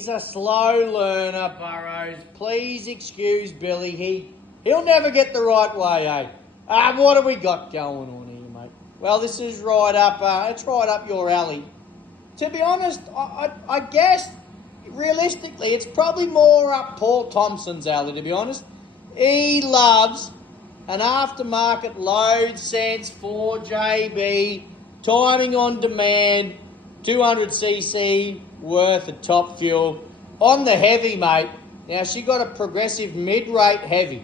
He's a slow learner, Burrows. Please excuse Billy. He'll never get the right way, eh? What have we got going on here, mate? Well, this is right up. It's right up your alley. To be honest, I guess realistically, it's probably more up Paul Thompson's alley. To be honest, he loves an aftermarket load sense 4JB, timing on demand, 200cc worth of top fuel on the heavy, mate. Now she got a progressive mid-rate heavy.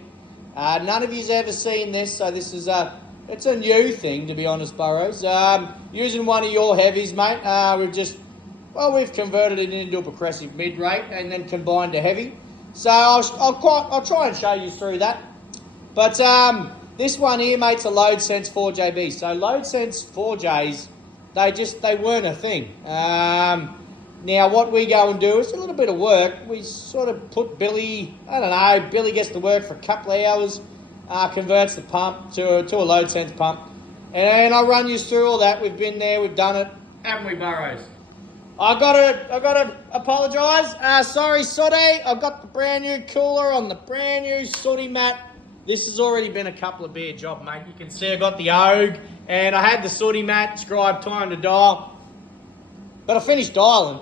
None of you's ever seen this, so this is it's a new thing, to be honest, Burrows. Using one of your heavies, mate. We've converted it into a progressive mid-rate and then combined to heavy. So I'll try and show you through that. But this one here, mate's a Load Sense 4JB. So Load Sense 4Js, they weren't a thing. Now what we go and do is a little bit of work. We sort of put Billy, Billy gets to work for a couple of hours, converts the pump to a Load Sense pump. And I'll run you through all that. We've been there, we've done it, haven't we, Burrows? I gotta apologise. Sorry, Sooty. I've got the brand new cooler on the brand new Sooty mat. This has already been a couple of beer job, mate. You can see I got the Ogue and I had the Sooty mat, scribe time to dial. But I finished dialing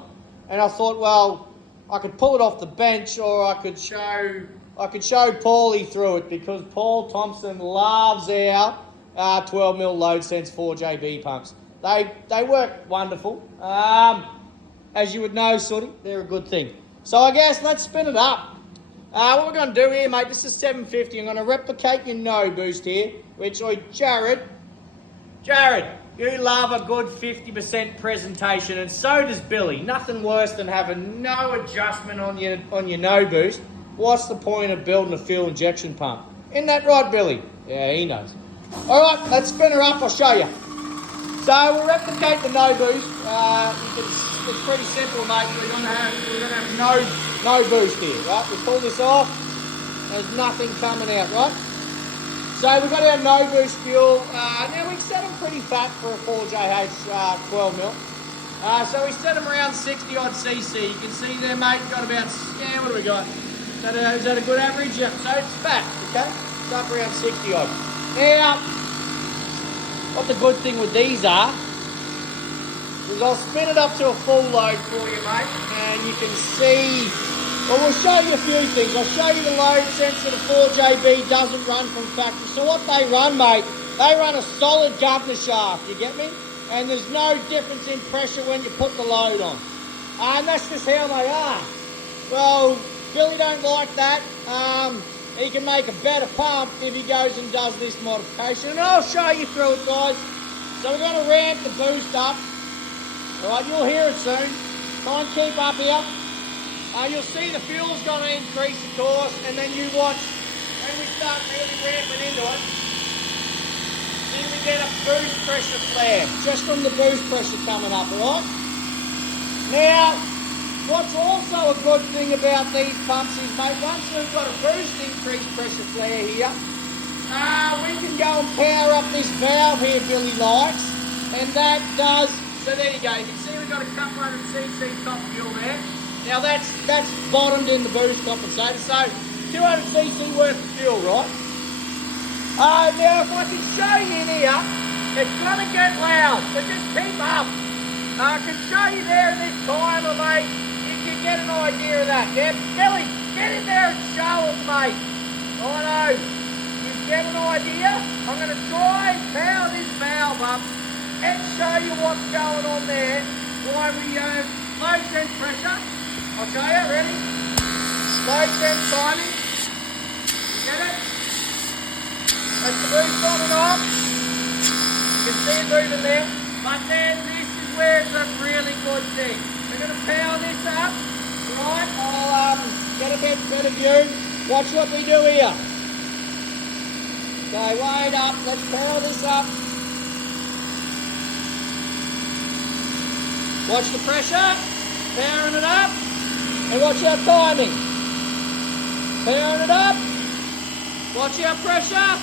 and I thought, well, I could pull it off the bench or I could show Paulie through it because Paul Thompson loves our 12mm Load Sense 4JB pumps. They work wonderful. As you would know, Sooty, they're a good thing. So I guess let's spin it up. What we're going to do here, mate, this is 750. I'm going to replicate your no boost here, which, Jared, you love a good 50% presentation, and so does Billy. Nothing worse than having no adjustment on your no boost. What's the point of building a fuel injection pump? Isn't that right, Billy? Yeah, he knows. All right, let's spin her up. I'll show you. So we'll replicate the no boost. It's pretty simple, mate. We're gonna have no boost here, right? We pull this off. There's nothing coming out, right? So we've got our no boost fuel. Now we set them pretty fat for a 4JH 12mm. So we set them around 60 odd cc. You can see there, mate. We've got about what do we got? Is that a good average? Yeah. So it's fat, okay? It's up around 60 odd. Now, what the good thing with these is I'll spin it up to a full load for you, mate, and you can see, well, we'll show you a few things. I'll show you the load sense that a 4JB doesn't run from factory. So what they run, mate, they run a solid governor shaft, you get me? And there's no difference in pressure when you put the load on. And that's just how they are. Well, Billy don't like that. He can make a better pump if he goes and does this modification. And I'll show you through it, guys. So we're going to ramp the boost up. All right, you'll hear it soon. Try and keep up here. You'll see the fuel's going to increase, of course, and then you watch when we start really ramping into it. See we get a boost pressure flare, just from the boost pressure coming up, all right? Now, what's also a good thing about these pumps is, mate, once we've got a boost increased pressure flare here, we can go and power up this valve here Billy likes, and that does. So there you go. You can see we've got a couple 100cc top fuel there. Now that's bottomed in the boost compensator, so 200cc worth of fuel, right? Now if I can show you in here, it's going to get loud, but just keep up. I can show you there in this timer, mate. You can get an idea of that. Yeah, Billy, get in there and show us, mate. I know. You get an idea? I'm going to try and power this valve up and show you what's going on there. Why we load sense pressure. I'll show you, ready? Load sense timing. You get it? That's the boost on and off. You can see it moving there. But then this is where it's a really good thing. We're going to power this up. Right, I'll get a bit better view. Watch what we do here. Okay, wait up. Let's power this up. Watch the pressure, powering it up, and watch our timing. Powering it up, watch our pressure.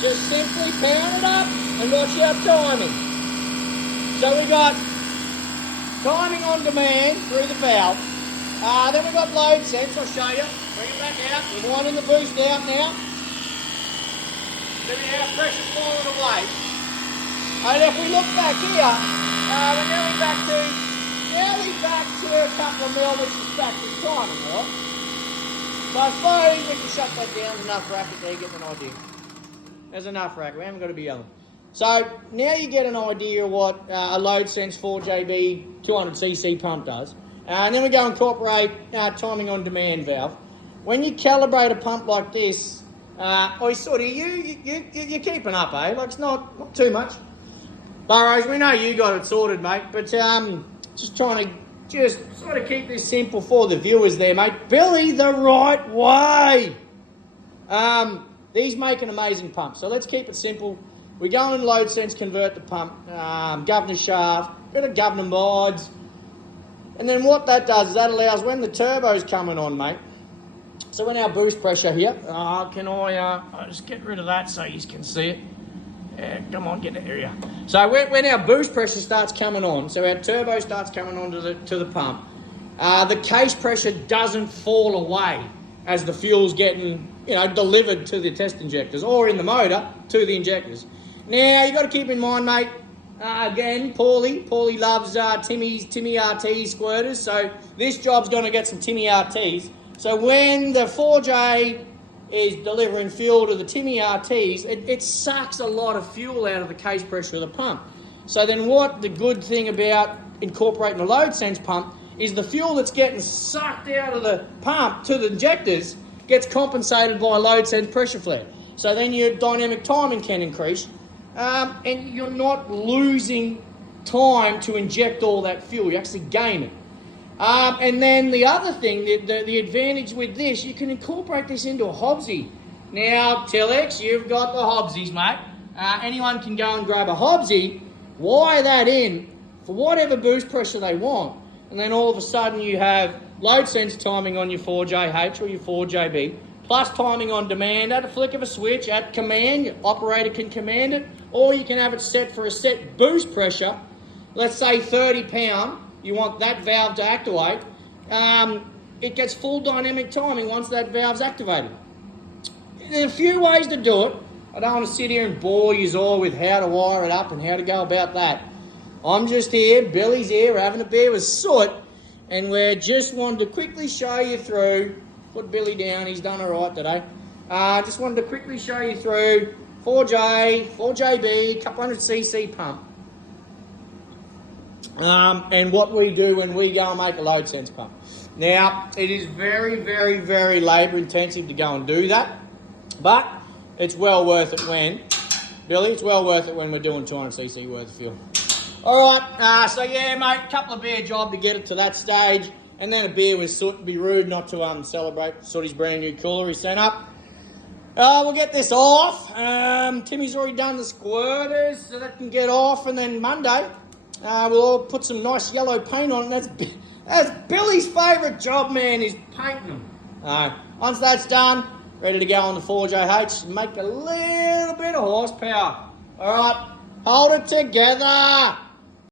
Just simply powering it up, and watch our timing. So we got timing on demand through the valve. Then we've got load sense, I'll show you. Bring it back out. We're winding the boost out now. Then we have pressure falling away. And if we look back here, we're nearly back to a couple of mil, which is factory timing, right? So I suppose we can shut that down. There's enough racket there, get an idea. There's enough racket, we haven't got to be yelling. So now you get an idea of what a load sense 4JB 200cc pump does. And then we go incorporate timing on demand valve. When you calibrate a pump like this, you're keeping up, eh? Like, it's not too much. Burrows, we know you got it sorted, mate, but just trying to sort of keep this simple for the viewers there, mate. Billy the right way. These make an amazing pump, so let's keep it simple. We go in load sense, convert the pump, governor shaft, bit of governor mods, and then what that does is that allows when the turbo's coming on, mate. So when our boost pressure here, can I just get rid of that so you can see it? Yeah, come on, get the area. So when our boost pressure starts coming on, so our turbo starts coming on to the pump, the case pressure doesn't fall away as the fuel's getting delivered to the test injectors or in the motor to the injectors. Now you got to keep in mind, mate. Again, Paulie loves Timmy RT squirters, so this job's going to get some Timmy RTs. So when the 4J is delivering fuel to the Timmy RTs, it sucks a lot of fuel out of the case pressure of the pump. So then what the good thing about incorporating a load sense pump is the fuel that's getting sucked out of the pump to the injectors gets compensated by a load sense pressure flare. So then your dynamic timing can increase, and you're not losing time to inject all that fuel. You actually gain it. And then the other thing, the advantage with this, you can incorporate this into a Hobbsy. Now, Telex, you've got the Hobbsies, mate. Anyone can go and grab a Hobbsy, wire that in for whatever boost pressure they want, and then all of a sudden you have load sense timing on your 4JH or your 4JB, plus timing on demand at a flick of a switch, at command. Your operator can command it, or you can have it set for a set boost pressure. Let's say 30 pound. You want that valve to activate. It gets full dynamic timing once that valve's activated. There's a few ways to do it. I don't want to sit here and bore you all with how to wire it up and how to go about that. I'm just here, Billy's here, having a beer with Soot, and we're just wanted to quickly show you through. Put Billy down, he's done all right today. Just wanted to quickly show you through 4J, 4JB, couple 100cc pump. And what we do when we go and make a load sense pump. Now, it is very, very, very labour intensive to go and do that, but it's well worth it when, Billy, it's well worth it when we're doing 200cc worth of fuel. All right, so yeah, mate, couple of beer job to get it to that stage, and then a beer with Soot. It'd be rude not to celebrate Sooty's brand new cooler he sent up. We'll get this off. Timmy's already done the squirters, so that can get off, and then Monday, we'll all put some nice yellow paint on it. That's Billy's favourite job, man, is painting them. Once that's done, ready to go on the 4JH, make a little bit of horsepower. All right, hold it together.